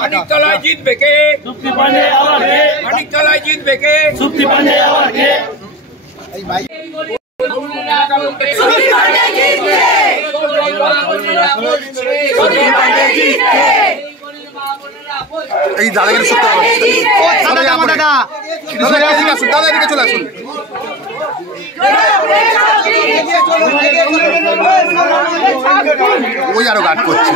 মানিকতলায় জিতবে কে? সুপ্তি পান্ডে। মানিকতলায় জিতবে কে? সুপ্তি পান্ডে। এই দাদাগিরি সত্য দাদা এদিকে চলে আসুন। ওই আরো গার্ড করছে।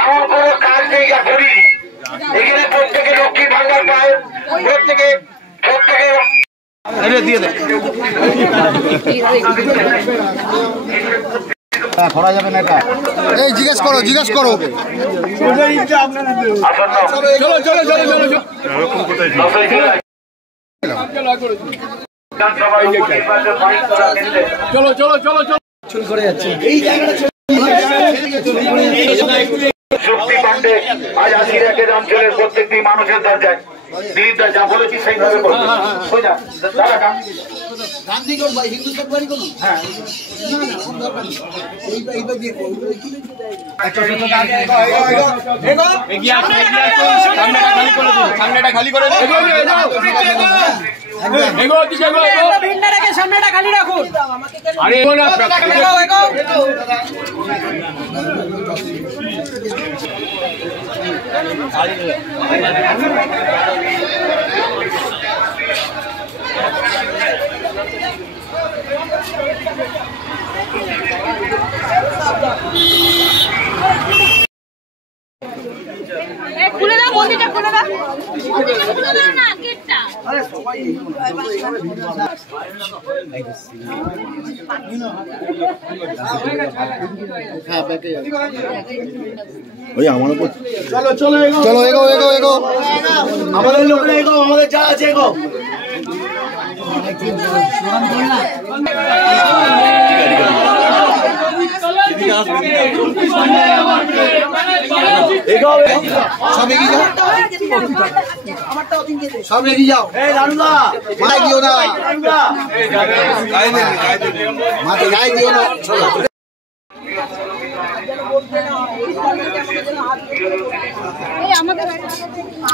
আমার কোনো কাজ নেই করি এখানে প্রত্যেকে লক্ষ্মী ভাঙার পায় প্রত্যেকে দিয়ে দে ধরা যাবে না এটা। এই জিজ্ঞেস করো করে যাচ্ছে এই জায়গাটা শক্তি পান্ডে আজ আশিরাকের অঞ্চলের প্রত্যেকটি মানুষের দরজায় দিদিরা যা বলেছি সেইভাবে সামনেটা খালি করে সামনেটা খালি রাখুন। খুলে দাও মন্দিরটা, খুলে দাও না গেটটা। ওই আমার উপর চলো এগো আমাদের লোকরা এগো, আমাদের যা আছে এগো। সব এগিয়ে যাও। মাথায় দিও না, মাথায় গায়ে দিও না।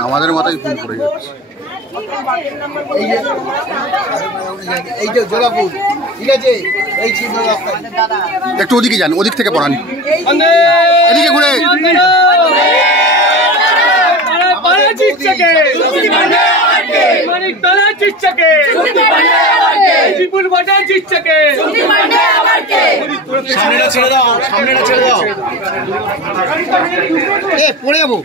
আমাদের মাথায় ফোন করে যাচ্ছে। এই যে জোড়াপুর, ঠিক আছে, এই একটু ওদিকে যান, ওদিক থেকে পড়ান, এদিকে ঘুরে। সামনেটা ছেড়ে দাও, পড়ে যাবো।